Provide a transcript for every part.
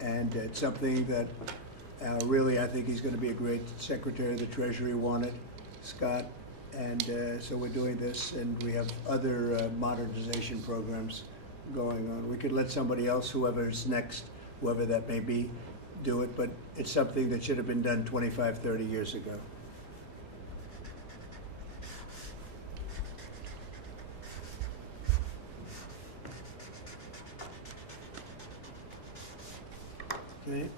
and it's something that really I think he's going to be a great Secretary of the Treasury, wanted, Scott, and so we're doing this, and we have other modernization programs going on. We could let somebody else, whoever's next, whoever that may be, do it, but it's something that should have been done 25, 30 years ago. Okay.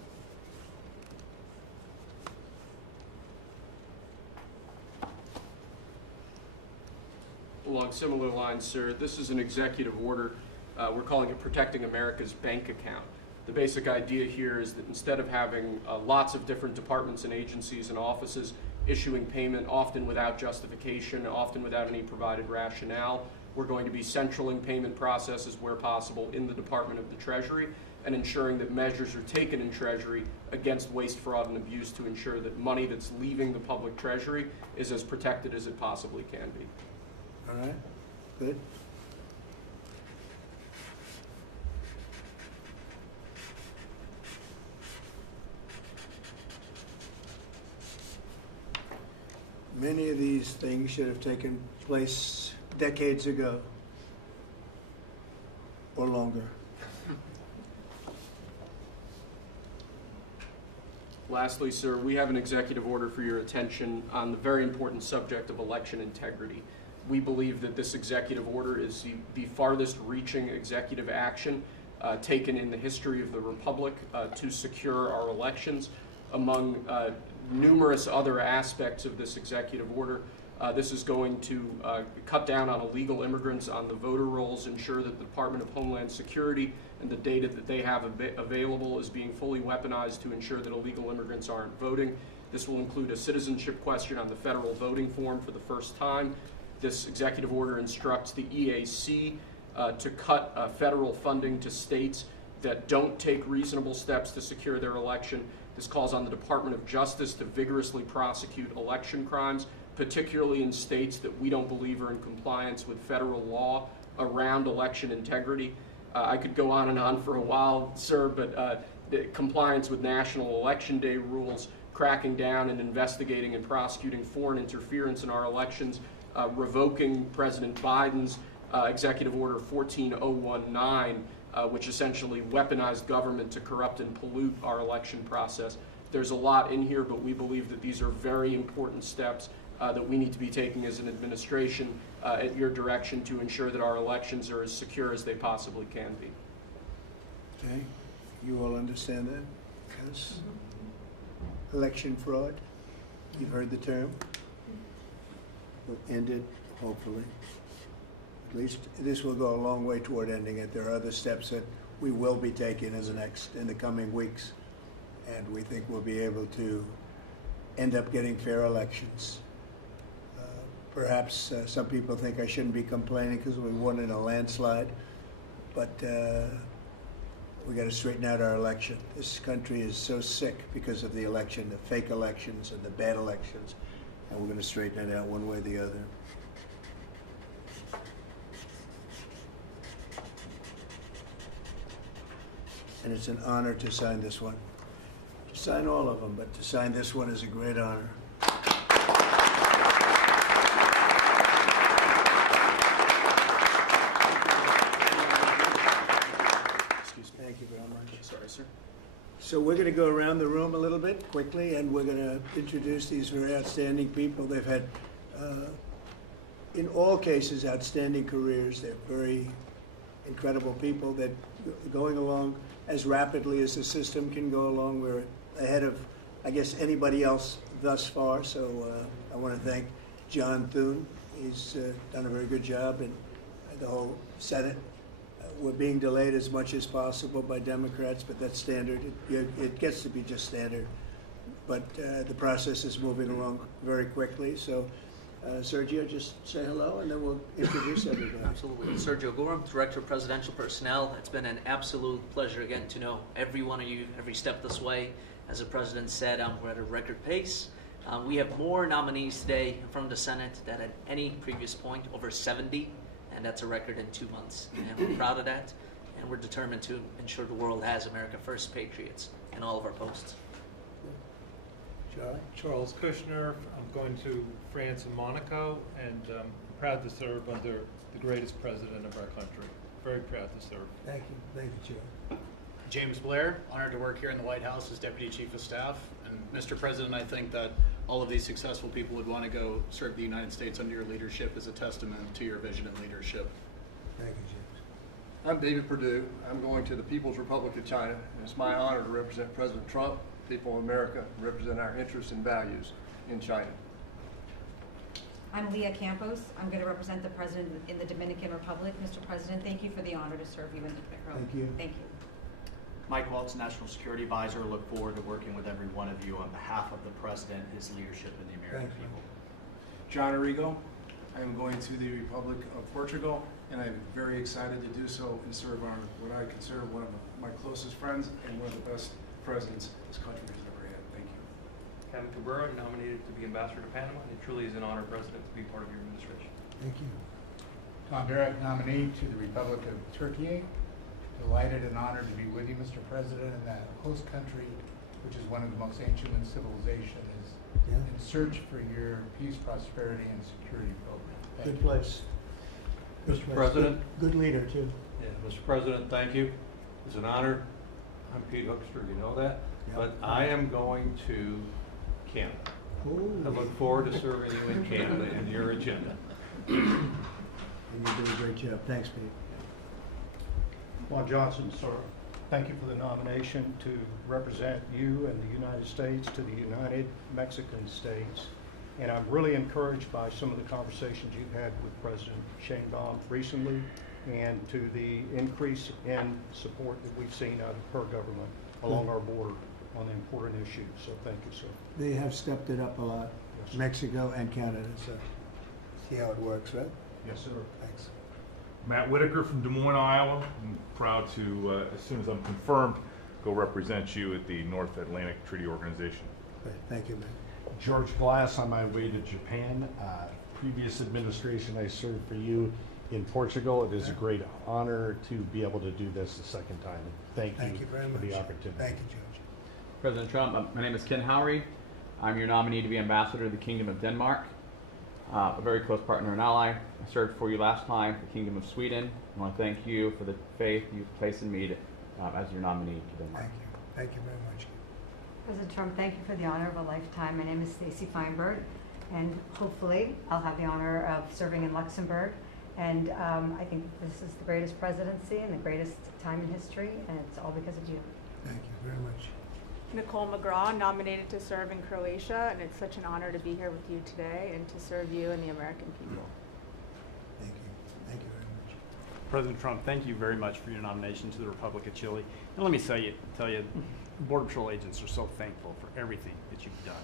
Along similar lines, sir, this is an executive order. We're calling it Protecting America's Bank Account. The basic idea here is that instead of having lots of different departments and agencies and offices issuing payment, often without justification, often without any provided rationale, we're going to be centraling payment processes where possible in the Department of the Treasury and ensuring that measures are taken in Treasury against waste, fraud, and abuse to ensure that money that's leaving the public Treasury is as protected as it possibly can be. All right, good. Many of these things should have taken place decades ago or longer. Lastly, sir, we have an executive order for your attention on the very important subject of election integrity. We believe that this executive order is the farthest reaching executive action taken in the history of the Republic to secure our elections. Among numerous other aspects of this executive order, this is going to cut down on illegal immigrants on the voter rolls, ensure that the Department of Homeland Security and the data that they have available is being fully weaponized to ensure that illegal immigrants aren't voting. This will include a citizenship question on the federal voting form for the first time. This executive order instructs the EAC to cut federal funding to states that don't take reasonable steps to secure their election. This calls on the Department of Justice to vigorously prosecute election crimes, particularly in states that we don't believe are in compliance with federal law around election integrity. I could go on and on for a while, sir, but the compliance with National Election Day rules, cracking down and investigating and prosecuting foreign interference in our elections, revoking President Biden's Executive Order 14019, which essentially weaponized government to corrupt and pollute our election process. There's a lot in here, but we believe that these are very important steps that we need to be taking as an administration at your direction to ensure that our elections are as secure as they possibly can be. Okay, you all understand that? Yes. Election fraud, you've heard the term. Will end it, hopefully. At least this will go a long way toward ending it. There are other steps that we will be taking in the coming weeks, and we think we'll be able to end up getting fair elections. Perhaps some people think I shouldn't be complaining because we won in a landslide, but we got to straighten out our election. This country is so sick because of the election, the fake elections and the bad elections, and we're going to straighten it out one way or the other. And it's an honor to sign this one. To sign all of them, but to sign this one is a great honor. Thank you very much. Sorry, sir. So we're going to go around the room a little bit quickly, and we're going to introduce these very outstanding people. They've had, in all cases, outstanding careers. They're very incredible people that going along as rapidly as the system can go along. We're ahead of, I guess, anybody else thus far. So I want to thank John Thune. He's done a very good job, and the whole Senate. We're being delayed as much as possible by Democrats, but that's standard. It gets to be just standard. But the process is moving along very quickly. So, Sergio, just say hello, and then we'll introduce everybody. Absolutely. Sergio Gorham, Director of Presidential Personnel. It's been an absolute pleasure getting to know every one of you every step this way. As the President said, we're at a record pace. We have more nominees today from the Senate than at any previous point, over 70. And that's a record in 2 months, and we're proud of that. and we're determined to ensure the world has America First patriots in all of our posts. Charlie? Charles Kushner. I'm going to France and Monaco, and I'm proud to serve under the greatest president of our country. Very proud to serve. Thank you, Charlie. James Blair, honored to work here in the White House as Deputy Chief of Staff. And Mr. President, I think that all of these successful people would want to go serve the United States under your leadership as a testament to your vision and leadership. Thank you, James. I'm David Perdue. I'm going to the People's Republic of China, and it's my honor to represent President Trump, people of America, and represent our interests and values in China. I'm Leah Campos. I'm going to represent the President in the Dominican Republic. Mr. President, thank you for the honor to serve you in the Republic. Thank you. Thank you. Mike Welch, National Security Advisor. Look forward to working with every one of you on behalf of the President, his leadership, and the American Thank you. people. John Arrigo. I am going to the Republic of Portugal, and I'm very excited to do so and serve on what I consider one of my closest friends and one of the best presidents this country has ever had. Thank you. Kevin Cabrera, nominated to be Ambassador to Panama. It truly is an honor, President, to be part of your administration. Thank you. Tom Barrett, nominee to the Republic of Turkey. Delighted and honored to be with you, Mr. President, in that host country, which is one of the most ancient in civilization, is in search for your peace, prosperity, and security program. Thank Good you. place. Mr. President. Good leader, too. Yeah, Mr. President, thank you. It's an honor. I'm Pete Hookster, you know that. Yeah. But I am going to Canada. Ooh. I look forward to serving you in Canada and your agenda. And you do a great job. Thanks, Pete. Juan Johnson, sir. Thank you for the nomination to represent you and the United States to the United Mexican States. And I'm really encouraged by some of the conversations you've had with President Sheinbaum recently and to the increase in support that we've seen out of her government along our border on the important issues. So thank you, sir. They have stepped it up a lot, Yes. Mexico and Canada, so see how it works, right? Yes, sir. Thanks. Matt Whitaker from Des Moines, Iowa. I'm proud to, as soon as I'm confirmed, go represent you at the North Atlantic Treaty Organization. Great. Thank you, man. George Glass, on my way to Japan. Previous administration, I served for you in Portugal. It is a great honor to be able to do this the second time. Thank you very for much. the opportunity. Thank you, George. President Trump, my name is Ken Howry. I'm your nominee to be Ambassador to the Kingdom of Denmark, a very close partner and ally. I served for you last time, the Kingdom of Sweden. I want to thank you for the faith you've placed in me as your nominee to Denmark. Thank you. Thank you very much. President Trump, thank you for the honor of a lifetime. My name is Stacy Feinberg, and hopefully I'll have the honor of serving in Luxembourg. And I think this is the greatest presidency and the greatest time in history, and it's all because of you. Thank you very much. Nicole McGraw, nominated to serve in Croatia, and it's such an honor to be here with you today and to serve you and the American people. Thank you. Thank you very much. President Trump, thank you very much for your nomination to the Republic of Chile. And let me tell you, Border Patrol agents are so thankful for everything that you've done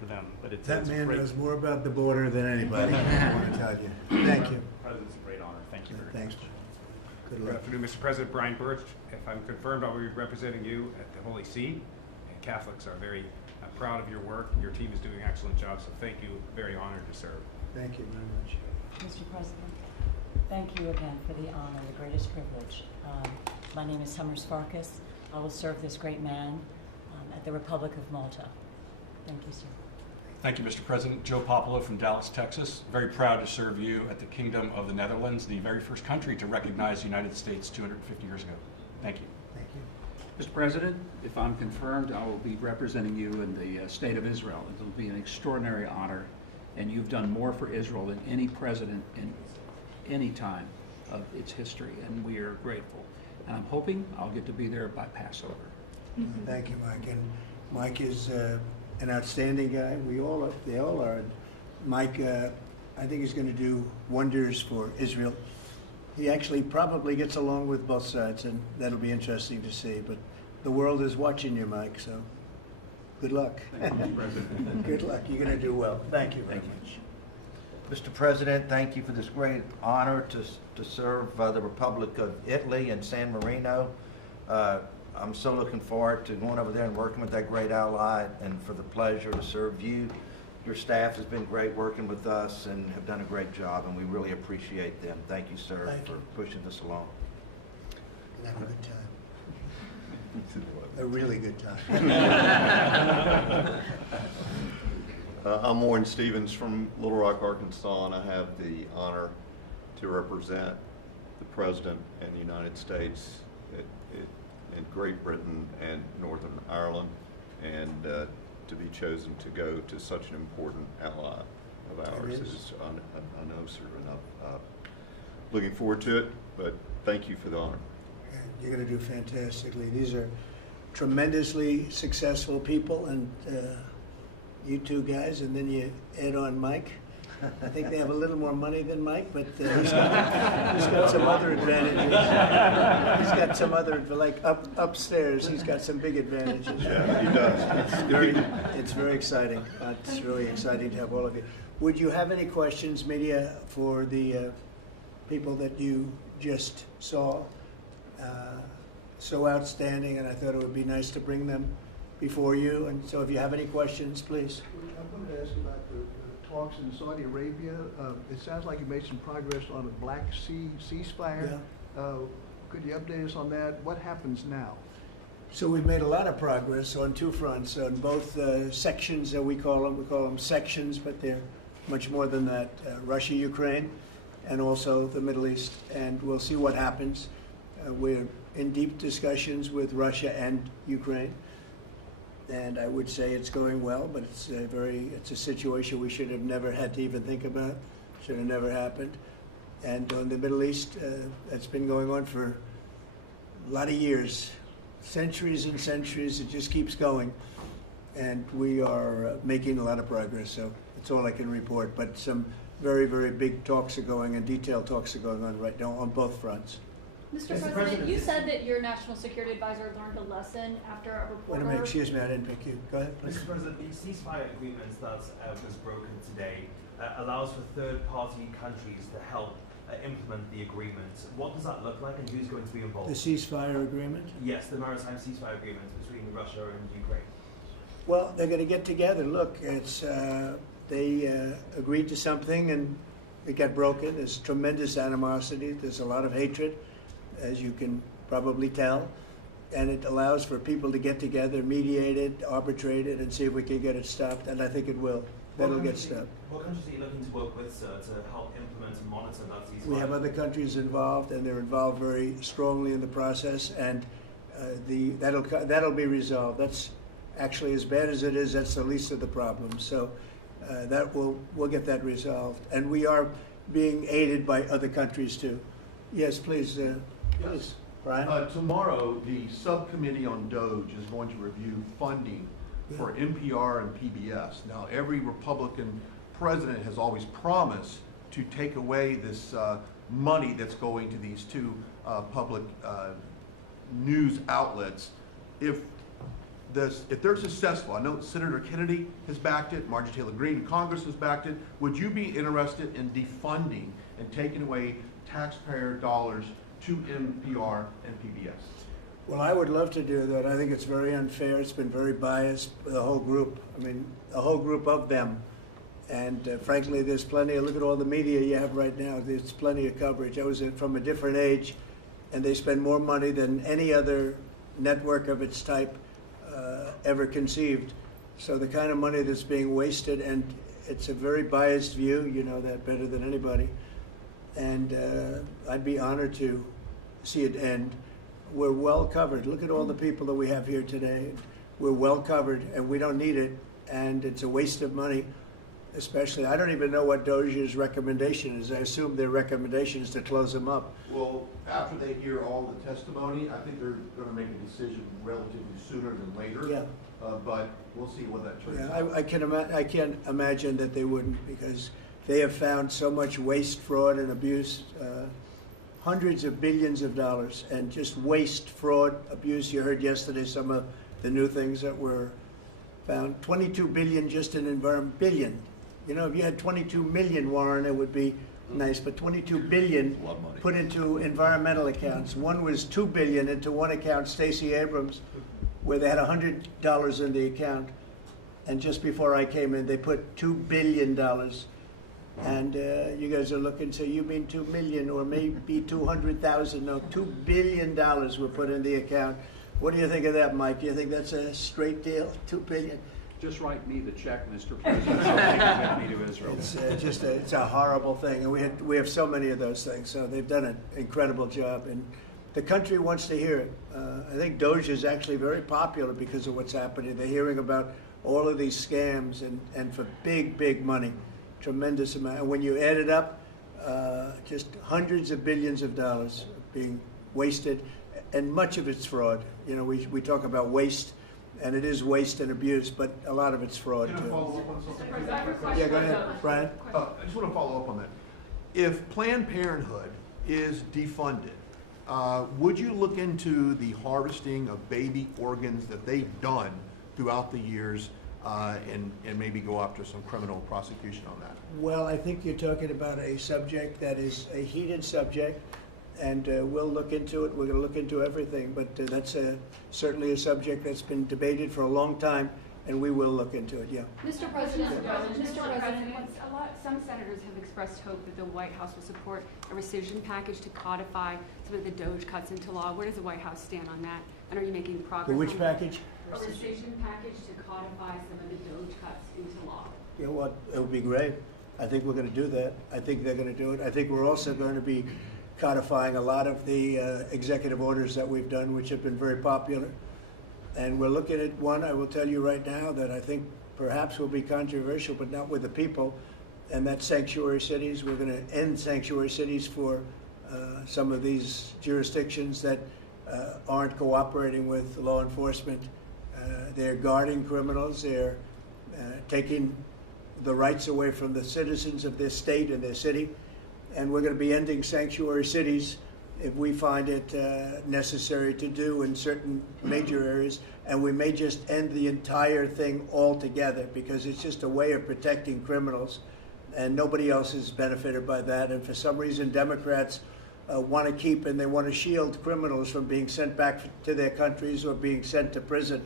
for them. But That man knows more about the border than anybody, I want to tell you. Thank you. President's a great honor. Thank you very Thanks. much. Good Good luck. afternoon, Mr. President. Brian Birch. If I'm confirmed, I'll be representing you at the Holy See. And Catholics are very proud of your work. Your team is doing an excellent job, so thank you. Very honored to serve. Thank you very much. Mr. President, thank you again for the honor, the greatest privilege. My name is Summers Farkas. I will serve this great man at the Republic of Malta. Thank you, sir. Thank you, Mr. President. Joe Popolo from Dallas, Texas. Very proud to serve you at the Kingdom of the Netherlands, the very first country to recognize the United States 250 years ago. Thank you. Thank you. Mr. President, if I'm confirmed, I will be representing you in the state of Israel. It will be an extraordinary honor, and you've done more for Israel than any president in any time of its history, and we are grateful. And I'm hoping I'll get to be there by Passover. Thank you, Mike. And Mike is an outstanding guy. They all are. Mike, I think he's going to do wonders for Israel. He actually probably gets along with both sides, and that'll be interesting to see. But the world is watching you, Mike, so good luck. Thank you, Mr. President. Good luck. You're going to do well. Thank you very much. Mr. President, thank you for this great honor to serve the Republic of Italy and San Marino. I'm so looking forward to going over there and working with that great ally, and for the pleasure to serve you. Your staff has been great working with us and have done a great job, and we really appreciate them. Thank you, sir, for pushing this along. and have a good time. A really good time. I'm Warren Stevens from Little Rock, Arkansas, and I have the honor to represent the President and the United States in Great Britain and Northern Ireland, and to be chosen to go to such an important ally of ours is, I know, sir, and I'm looking forward to it, but thank you for the honor. You're going to do fantastically. These are tremendously successful people, and you two guys, and then you add on Mike. I think they have a little more money than Mike, but he's got some other advantages. He's got some other, like upstairs, he's got some big advantages. Yeah, he does. It's very exciting. It's really exciting to have all of you. Would you have any questions, media, for the people that you just saw? So outstanding, and I thought it would be nice to bring them before you. And so if you have any questions, please. I wanted to ask you about the talks in Saudi Arabia. It sounds like you made some progress on a Black Sea ceasefire. Yeah. Could you update us on that? What happens now? So we've made a lot of progress on two fronts, on both sections that we call them sections, but they're much more than that. Russia, Ukraine, and also the Middle East. And we'll see what happens. We're in deep discussions with Russia and Ukraine. And I would say it's going well, but it's a situation we should have never had to even think about. Should have never happened. And on the Middle East, that's been going on for a lot of years, centuries and centuries. It just keeps going. And we are making a lot of progress, so that's all I can report. But some very, very big talks are going, and detailed talks are going on right now on both fronts. Mr. President, you said that your national security advisor learned a lesson after a reporter... Wait a minute, excuse me, I didn't pick you. Go ahead, please. Mr. President, the ceasefire agreement that was broken today allows for third-party countries to help implement the agreement. What does that look like, and who's going to be involved? The ceasefire agreement? Yes, the maritime ceasefire agreement between Russia and Ukraine. Well, they're going to get together. Look, it's they agreed to something, and it got broken. There's tremendous animosity. There's a lot of hatred, as you can probably tell, and it allows for people to get together, mediate it, arbitrate it, and see if we can get it stopped, and I think it will. That'll get stopped. What countries are you looking to work with, sir, to help implement and monitor that ceasefire? We have other countries involved, and they're involved very strongly in the process, and that'll be resolved. That's actually, as bad as it is, that's the least of the problems. So we'll get that resolved, and we are being aided by other countries too. Yes, please. Yes, Brian? Tomorrow, the subcommittee on DOGE is going to review funding for NPR and PBS. Now, every Republican president has always promised to take away this money that's going to these two public news outlets. If they're successful, I know Senator Kennedy has backed it, Marjorie Taylor Greene in Congress has backed it. Would you be interested in defunding and taking away taxpayer dollars to NPR and PBS? Well, I would love to do that. I think it's very unfair. It's been very biased, the whole group. I mean, a whole group of them. And frankly, there's plenty look at all the media you have right now. There's plenty of coverage. I was from a different age, and they spend more money than any other network of its type ever conceived. So the kind of money that's being wasted, and it's a very biased view, you know that better than anybody. And I'd be honored to see it end. We're well covered. Look at all the people that we have here today. We're well covered, and we don't need it, and it's a waste of money, especially. I don't even know what DOJ's recommendation is. I assume their recommendation is to close them up. Well, after they hear all the testimony, I think they're going to make a decision relatively sooner than later. Yeah. But we'll see what that turns out. I can't imagine that they wouldn't, because they have found so much waste, fraud, and abuse, hundreds of billions of dollars, and just waste, fraud, abuse. You heard yesterday some of the new things that were found. 22 billion just in environment, billion. You know, if you had 22 million, Warren, it would be nice, but 22 billion put into environmental accounts. One was 2 billion into one account, Stacey Abrams, where they had $100 in the account, and just before I came in, they put $2 billion And you guys are looking, so you mean 2 million or maybe 200,000, no, $2 billion were put in the account. What do you think of that, Mike? Do you think that's a straight deal, 2 billion? Just write me the check, Mr. President, so they can get me to Israel. It's it's a horrible thing, and we have so many of those things. So they've done an incredible job, and the country wants to hear it. I think Doge is actually very popular because of what's happening. They're hearing about all of these scams and for big money, tremendous amount. And when you add it up, just hundreds of billions of dollars being wasted, and much of it's fraud. You know, we talk about waste. And it is waste and abuse, but a lot of it's fraud Can I too. follow up on something? Yeah, go ahead, Brian. I just want to follow up on that. If Planned Parenthood is defunded, would you look into the harvesting of baby organs that they've done throughout the years and maybe go after some criminal prosecution on that? Well, I think you're talking about a subject that is a heated subject, and we'll look into it. We're going to look into everything, but that's certainly a subject that's been debated for a long time, and we will look into it, yeah. Mr. President, some senators have expressed hope that the White House will support a rescission package to codify some of the Doge cuts into law. Where does the White House stand on that? And are you making progress? Which package? A rescission package to codify some of the Doge cuts into law. You know what? It would be great. I think we're going to do that. I think they're going to do it. I think we're also going to be codifying a lot of the executive orders that we've done, which have been very popular. And we're looking at one, I will tell you right now, that I think perhaps will be controversial, but not with the people, and that's sanctuary cities. We're going to end sanctuary cities for some of these jurisdictions that aren't cooperating with law enforcement. They're guarding criminals. They're taking the rights away from the citizens of their state and their city. And we're going to be ending sanctuary cities if we find it necessary to do in certain major areas. And we may just end the entire thing altogether because it's just a way of protecting criminals. And nobody else is benefited by that. And for some reason, Democrats want to keep and they want to shield criminals from being sent back to their countries or being sent to prison.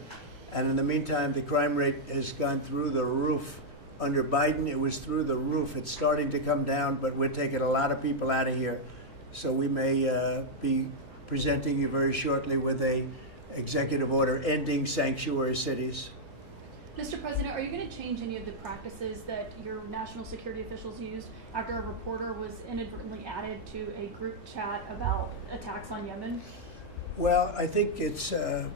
And in the meantime, the crime rate has gone through the roof. Under Biden, it was through the roof. It's starting to come down, but we're taking a lot of people out of here. So we may be presenting you very shortly with a executive order ending sanctuary cities. Mr. President, are you going to change any of the practices that your national security officials used after a reporter was inadvertently added to a group chat about attacks on Yemen? Well, I think it's a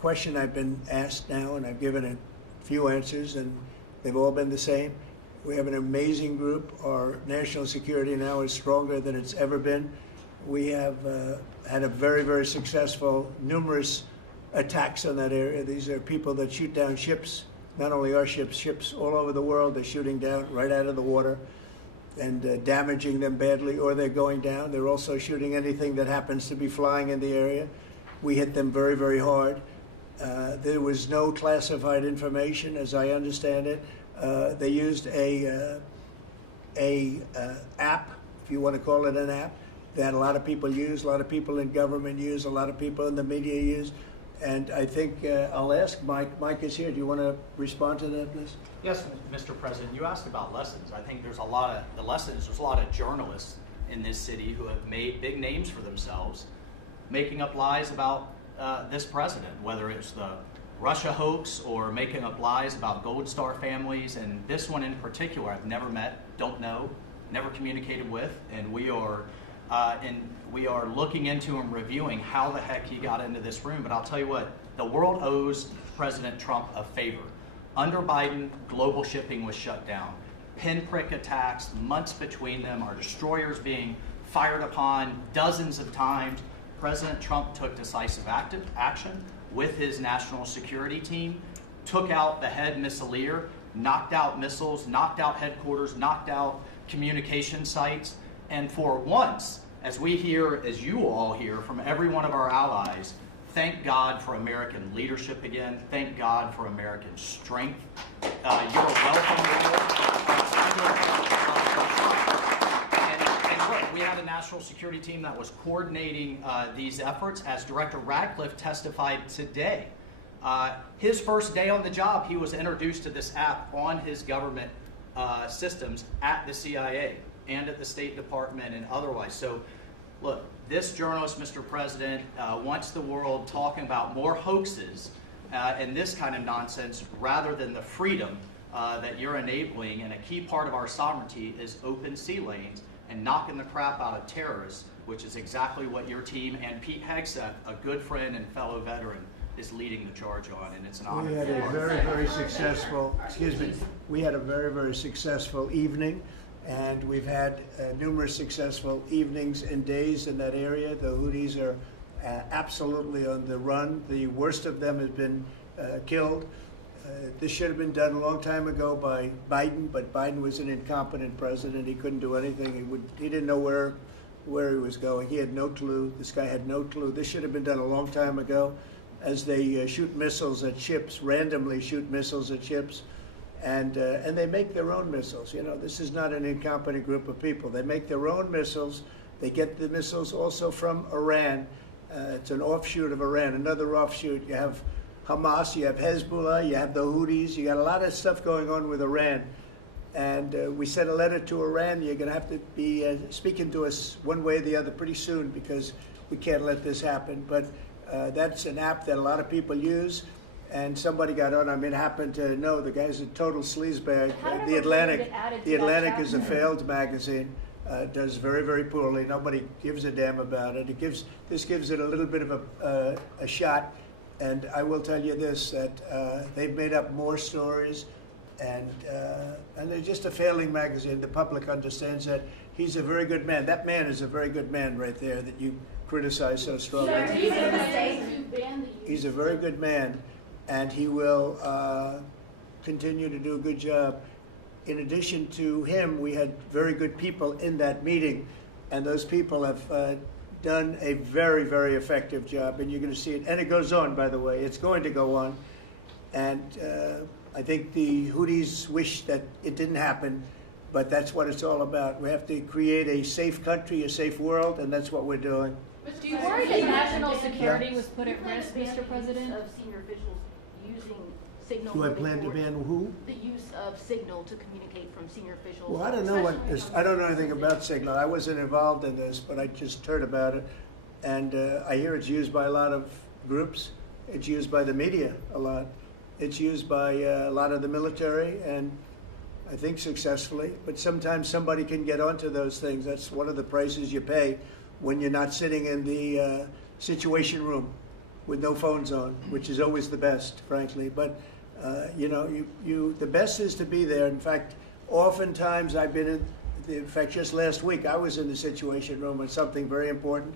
question I've been asked now, and I've given a few answers, and they've all been the same. We have an amazing group. Our national security now is stronger than it's ever been. We have had a very successful, numerous attacks on that area. These are people that shoot down ships, not only our ships, ships all over the world. They're shooting down right out of the water and damaging them badly, or they're going down. They're also shooting anything that happens to be flying in the area. We hit them very hard. There was no classified information, as I understand it. They used a app, if you want to call it an app, that a lot of people use, a lot of people in government use, a lot of people in the media use. And I think I'll ask Mike. Mike is here. Do you want to respond to that, please? Yes, Mr. President. You asked about lessons. I think there's a lot of journalists in this city who have made big names for themselves, making up lies about this president, whether it's the Russia hoax or making up lies about Gold Star families. And this one in particular, I've never met, don't know, never communicated with, and we are looking into and reviewing how the heck he got into this room. But I'll tell you what, the world owes President Trump a favor. Under Biden, global shipping was shut down. Pinprick attacks, months between them, our destroyers being fired upon dozens of times. President Trump took decisive action with his national security team, took out the head missileer, knocked out missiles, knocked out headquarters, knocked out communication sites. And for once, as we hear, as you all hear from every one of our allies, thank God for American leadership again. Thank God for American strength. You're welcome here. And look, we had a national security team that was coordinating these efforts. As Director Radcliffe testified today, his first day on the job, he was introduced to this app on his government systems at the CIA and at the State Department and otherwise. So, look, this journalist, Mr. President, wants the world talking about more hoaxes and this kind of nonsense rather than the freedom that you're enabling. And a key part of our sovereignty is open sea lanes and knocking the crap out of terrorists, which is exactly what your team and Pete Hegseth, a good friend and fellow veteran, is leading the charge on, and it's an honor. We had a very, very successful, we had a very, very successful evening, and we've had numerous successful evenings and days in that area. The Houthis are absolutely on the run. The worst of them has been killed. This should have been done a long time ago by Biden, but Biden was an incompetent president. He couldn't do anything. He didn't know where he was going. He had no clue. This guy had no clue. This should have been done a long time ago. As they shoot missiles at ships, randomly shoot missiles at ships, and they make their own missiles. You know, this is not an incompetent group of people. They make their own missiles. They get the missiles also from Iran. It's an offshoot of Iran, another offshoot. You have Hamas, you have Hezbollah, you have the Houthis. You got a lot of stuff going on with Iran. And we sent a letter to Iran. You're going to have to be speaking to us one way or the other pretty soon, because we can't let this happen. But that's an app that a lot of people use, and somebody got on. I mean, happened to know the guy's a total sleazebag. The Atlantic is a failed magazine. Does very, very poorly. Nobody gives a damn about it. This gives it a little bit of a shot. And I will tell you this, that they've made up more stories, and they're just a failing magazine. The public understands that. He's a very good man. That man is a very good man right there that you criticize so strongly. He's a very good man, and he will continue to do a good job. In addition to him, we had very good people in that meeting, and those people have done a very, very effective job, and you're going to see it. And it goes on, by the way. It's going to go on. And I think the Houthis wish that it didn't happen, but that's what it's all about. We have to create a safe country, a safe world, and that's what we're doing. Do you worry that national security was put at risk, Mr. President? Of senior officials using signal. Do I plan to ban who? The use of signal to communicate from senior officials. Well, I don't know I don't know anything about Signal. I wasn't involved in this, but I just heard about it. And I hear it's used by a lot of groups. It's used by the media a lot. It's used by a lot of the military, and I think successfully. But sometimes somebody can get onto those things. That's one of the prices you pay when you're not sitting in the situation room with no phones on, which is always the best, frankly. But you know, the best is to be there. In fact, oftentimes I've been in fact, just last week I was in the situation room on something very important,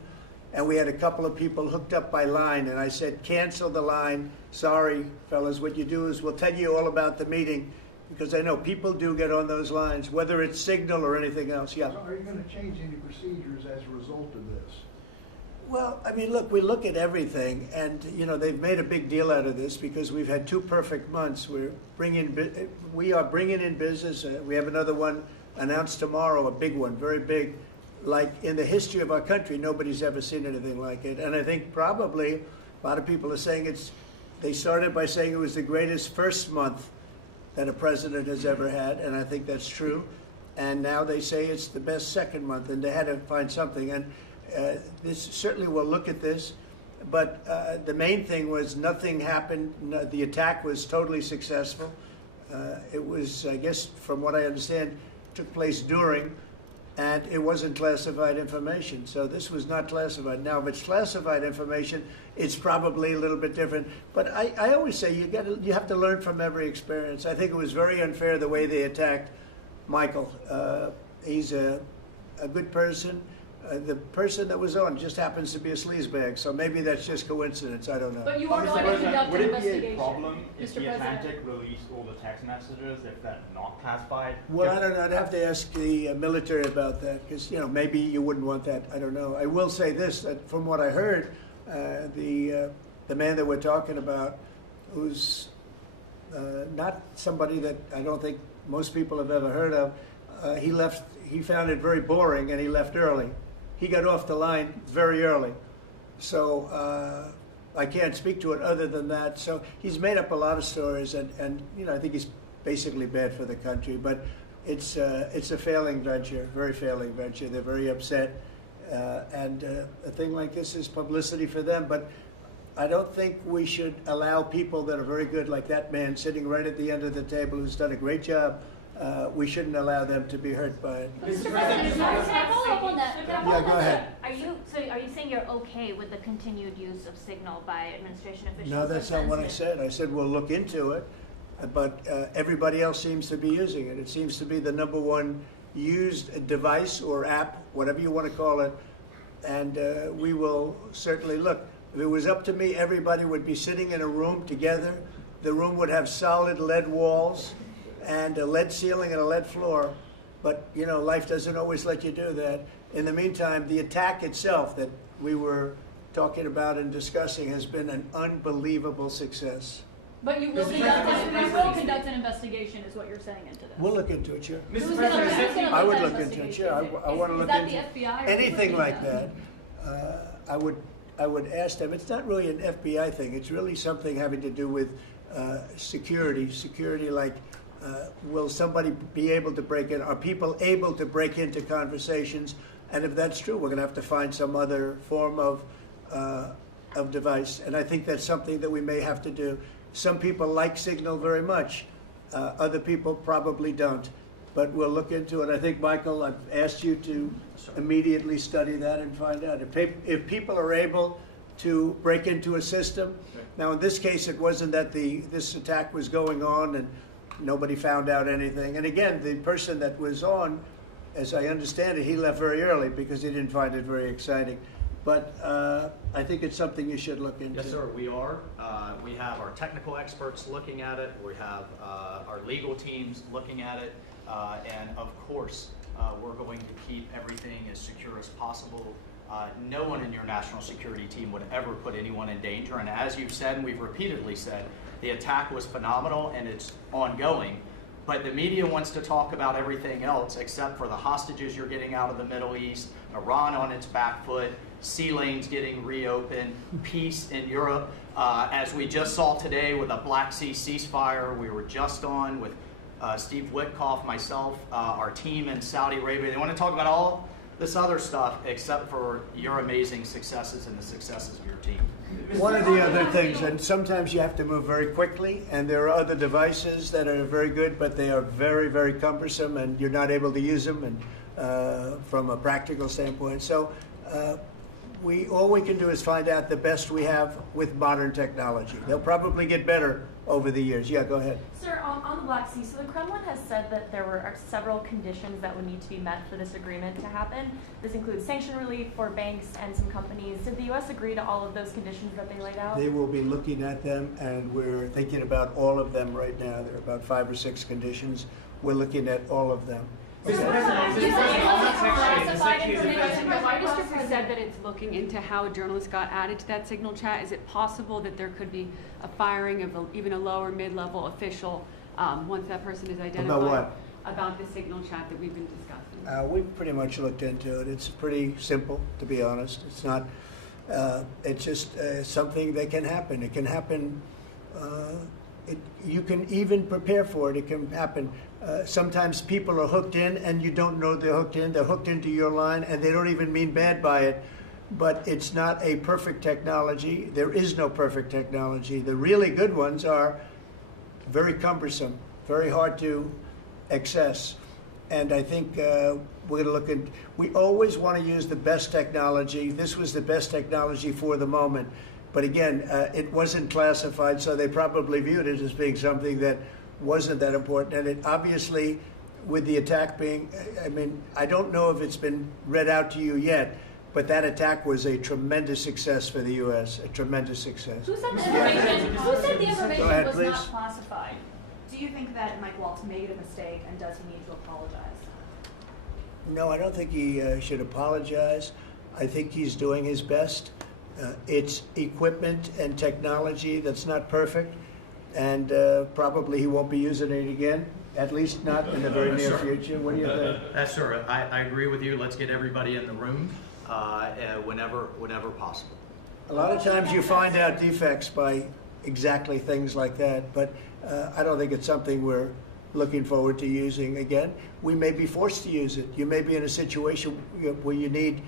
and we had a couple of people hooked up by line, and I said, cancel the line. Sorry, fellas, what you do is we'll tell you all about the meeting, because I know people do get on those lines, whether it's Signal or anything else. Yeah. So are you going to change any procedures as a result of this? Well, I mean, look, we look at everything, and you know they've made a big deal out of this because we've had 2 perfect months. We are bringing in business. We have another one announced tomorrow, a big one, very big, like in the history of our country. Nobody's ever seen anything like it, and I think probably a lot of people are saying they started by saying it was the greatest first month that a president has ever had, and I think that's true. And now they say it's the best second month, and they had to find something. And this certainly will look at this, but the main thing was nothing happened. The attack was totally successful. It was, I guess, from what I understand, took place during, and it wasn't classified information. So this was not classified. Now, if it's classified information, it's probably a little bit different. But I always say you have to learn from every experience. I think it was very unfair the way they attacked Michael. He's a good person. The person that was on just happens to be a sleazebag, so maybe that's just coincidence. I don't know. But you are going to conduct an investigation. Would it be a problem if Mr. the President? Atlantic released all the text messages if they're not classified? Well, I don't know. I'd have to ask the military about that, because maybe you wouldn't want that. I don't know. I will say this: that from what I heard, the man that we're talking about, who's not somebody that I don't think most people have ever heard of, he left. He found it very boring, and he left early. He got off the line very early. So I can't speak to it other than that. So he's made up a lot of stories, and I think he's basically bad for the country. But it's a failing venture, very failing venture. They're very upset, and a thing like this is publicity for them. But I don't think we should allow people that are very good, like that man sitting right at the end of the table who's done a great job. We shouldn't allow them to be hurt by it. Mr. President, can I follow up on that? Yeah, go ahead. Are you saying you're okay with the continued use of Signal by administration officials? No, that's not what I said. I said we'll look into it, but everybody else seems to be using it. It seems to be the #1 used device or app, whatever you want to call it, and we will certainly look. If it was up to me, everybody would be sitting in a room together. The room would have solid lead walls and a lead ceiling and a lead floor. But, you know, life doesn't always let you do that. In the meantime, the attack itself that we were talking about and discussing has been an unbelievable success. But you will conduct an investigation, is what you're saying into this. We'll look into it, sure. Mr. President, I would look into it, sure. I want to look into Is that the FBI? Or anything like that. I would ask them. It's not really an FBI thing. It's really something having to do with security. Security, like, will somebody be able to break in? Are people able to break into conversations? And if that's true, we're going to have to find some other form of device. And I think that's something that we may have to do. Some people like Signal very much. Other people probably don't. But we'll look into it. I think, Michael, I've asked you to immediately study that and find out. If people are able to break into a system, now in this case it wasn't that this attack was going on and nobody found out anything. And again, the person that was on, as I understand it, he left very early because he didn't find it very exciting. But I think it's something you should look into. Yes, sir, we are. We have our technical experts looking at it. We have our legal teams looking at it. And of course, we're going to keep everything as secure as possible. No one in your national security team would ever put anyone in danger. And as you've said, and we've repeatedly said, the attack was phenomenal and it's ongoing. But the media wants to talk about everything else except for the hostages you're getting out of the Middle East, Iran on its back foot, sea lanes getting reopened, peace in Europe. As we just saw today with a Black Sea ceasefire, we were just on with Steve Witkoff, myself, our team in Saudi Arabia. They want to talk about all this other stuff except for your amazing successes and the successes of your team. One of the other things, and sometimes you have to move very quickly, and there are other devices that are very good, but they are very, very cumbersome, and you're not able to use them and from a practical standpoint. So all we can do is find out the best we have with modern technology. They'll probably get better over the years. Yeah, go ahead. Sir, on the Black Sea, so the Kremlin has said that there are several conditions that would need to be met for this agreement to happen. This includes sanction relief for banks and some companies. Did the U.S. agree to all of those conditions that they laid out? They will be looking at them, and we're thinking about all of them right now. There are about 5 or 6 conditions. We're looking at all of them. The district said that it's looking into how a journalist got added to that Signal chat. Is it possible that there could be a firing of even a lower mid-level official once that person is identified? About what? About the Signal chat that we've been discussing. We've pretty much looked into it. It's pretty simple, to be honest. It's not. It's just something that can happen. It can happen. You can even prepare for it. It can happen. Sometimes people are hooked in and you don't know they're hooked in. They're hooked into your line and they don't even mean bad by it. But it's not a perfect technology. There is no perfect technology. The really good ones are very cumbersome, very hard to access. And I think we're going to look at, we always want to use the best technology. This was the best technology for the moment. But again, it wasn't classified, so they probably viewed it as being something that wasn't that important. And it obviously, with the attack being, I mean, I don't know if it's been read out to you yet, but that attack was a tremendous success for the U.S., a tremendous success. Who said the information, Go ahead, was please. not classified? Do you think that Mike Waltz made a mistake, and does he need to apologize? No, I don't think he should apologize. I think he's doing his best. It's equipment and technology that's not perfect, and probably he won't be using it again, at least not in the very near future. What do you think? That's sure. I agree with you. Let's get everybody in the room whenever possible. A lot of times you find out defects by exactly things like that, but I don't think it's something we're looking forward to using again. We may be forced to use it. You may be in a situation where you need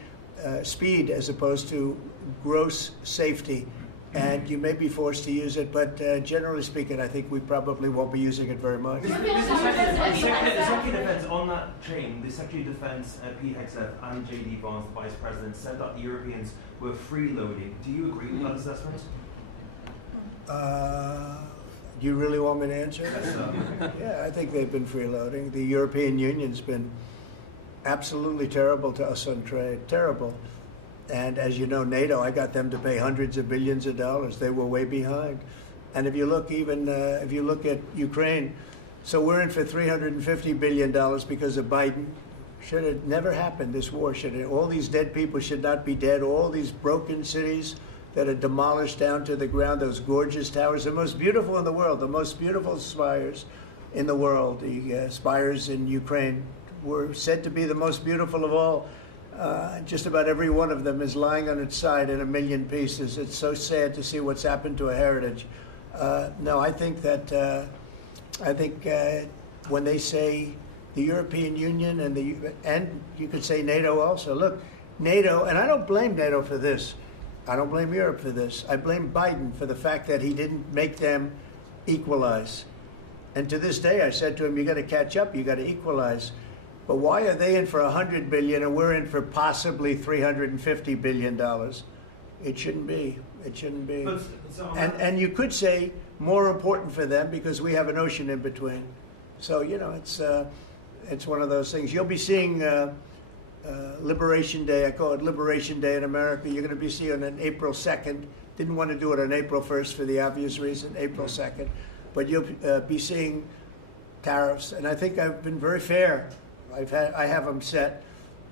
speed as opposed to gross safety, and you may be forced to use it, but generally speaking, I think we probably won't be using it very much. The Secretary of Defense, on that chain, the Secretary of Defense, Pete Hegseth, and J.D. Vance, the Vice President, said that the Europeans were freeloading. Do you agree with that assessment? Do you really want me to answer? Yes, sir. Yeah, I think they've been freeloading. The European Union's been absolutely terrible to us on trade, terrible. And as you know, NATO, I got them to pay hundreds of billions of dollars. They were way behind. And if you look if you look at Ukraine, so we're in for $350 billion because of Biden. Should have never happened, this war. All these dead people should not be dead. All these broken cities that are demolished down to the ground, those gorgeous towers, the most beautiful in the world, the most beautiful spires in the world. The spires in Ukraine were said to be the most beautiful of all. Just about every one of them is lying on its side in a million pieces. It's so sad to see what's happened to a heritage. No, I think that when they say the European Union and you could say NATO also. Look, NATO, and I don't blame NATO for this. I don't blame Europe for this. I blame Biden for the fact that he didn't make them equalize. And to this day, I said to him, you got to catch up, you got to equalize. But why are they in for $100 billion and we're in for possibly $350 billion? It shouldn't be. It shouldn't be. And you could say more important for them because we have an ocean in between. So, you know, it's one of those things. You'll be seeing Liberation Day. I call it Liberation Day in America. You're going to be seeing it on April 2nd. Didn't want to do it on April 1st for the obvious reason, April 2nd. But you'll be seeing tariffs. And I think I've been very fair. I have them set.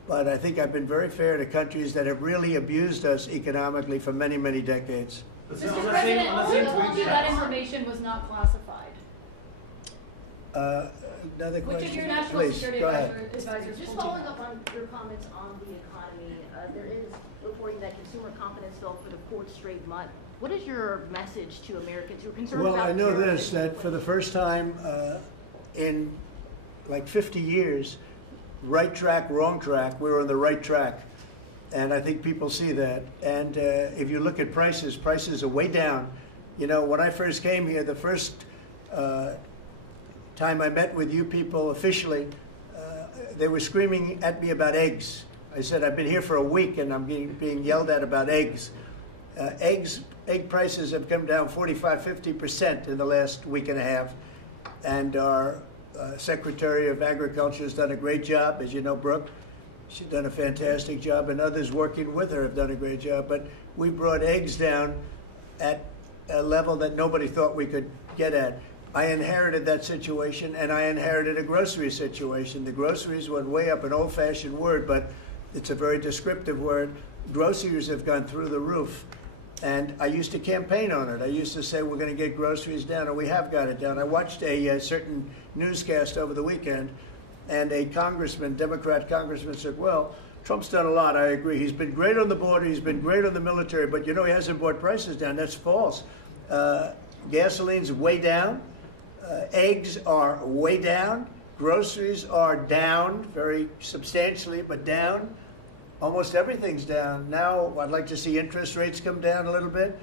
But I think I've been very fair to countries that have really abused us economically for many, many decades. Mr. President, who told you that information was not classified? Another question. Which of your national Please, security go ahead. advisors Just told you following that? up on your comments on the economy, there is reporting that consumer confidence fell for the fourth straight month. What is your message to Americans who are concerned Well, about I know terrorism? this, that for the first time in like 50 years, right track, wrong track, we're on the right track. And I think people see that. And if you look at prices, prices are way down. You know, when I first came here, the first time I met with you people officially, they were screaming at me about eggs. I said, I've been here for a week and I'm being yelled at about eggs. Egg prices have come down 45, 50% in the last week and a half. And our Secretary of Agriculture has done a great job, as you know, Brooke. She's done a fantastic job, and others working with her have done a great job. But we brought eggs down at a level that nobody thought we could get at. I inherited that situation, and I inherited a grocery situation. The groceries went way up, an old-fashioned word, but it's a very descriptive word. Groceries have gone through the roof. And I used to campaign on it. I used to say, we're going to get groceries down, and we have got it down. I watched a certain newscast over the weekend, and a congressman, Democrat congressman, said, well, Trump's done a lot, I agree. He's been great on the border, he's been great on the military, but you know, he hasn't brought prices down. That's false. Gasoline's way down. Eggs are way down. Groceries are down very substantially, but down. Almost everything's down. Now, I'd like to see interest rates come down a little bit,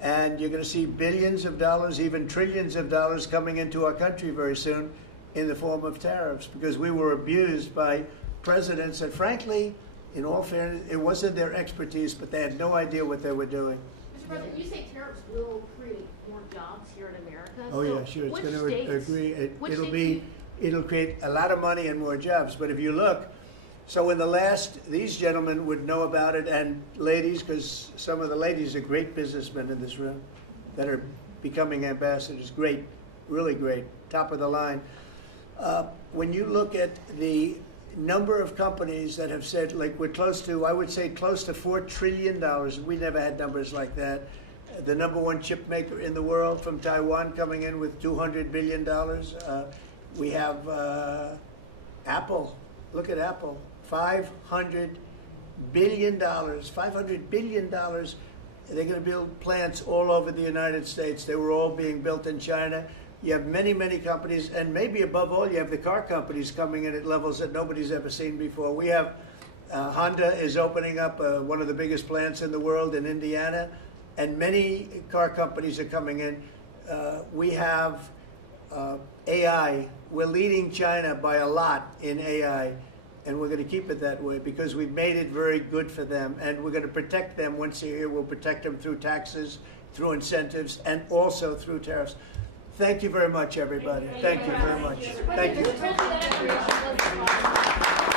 and you're going to see billions of dollars, even trillions of dollars coming into our country very soon in the form of tariffs, because we were abused by presidents that, frankly, in all fairness, it wasn't their expertise, but they had no idea what they were doing. Mr. President, you say tariffs will create more jobs here in America. Oh, So yeah, sure. It's which going to states- agree. which It'll states be, it'll create a lot of money and more jobs. But if you look, so in the last, these gentlemen would know about it, and ladies, because some of the ladies are great businessmen in this room that are becoming ambassadors. Great, really great, top of the line. When you look at the number of companies that have said, like we're close to, I would say close to $4 trillion. We never had numbers like that. The #1 chip maker in the world from Taiwan coming in with $200 billion. We have Apple. Look at Apple. $500 billion. $500 billion. They're going to build plants all over the United States. They were all being built in China. You have many, many companies, and maybe above all, you have the car companies coming in at levels that nobody's ever seen before. We have Honda is opening up one of the biggest plants in the world in Indiana, and many car companies are coming in. We have AI. We're leading China by a lot in AI, and we're going to keep it that way because we've made it very good for them, and we're going to protect them once they're here. We'll protect them through taxes, through incentives, and also through tariffs. Thank you very much, everybody. Thank you very much. Thank you.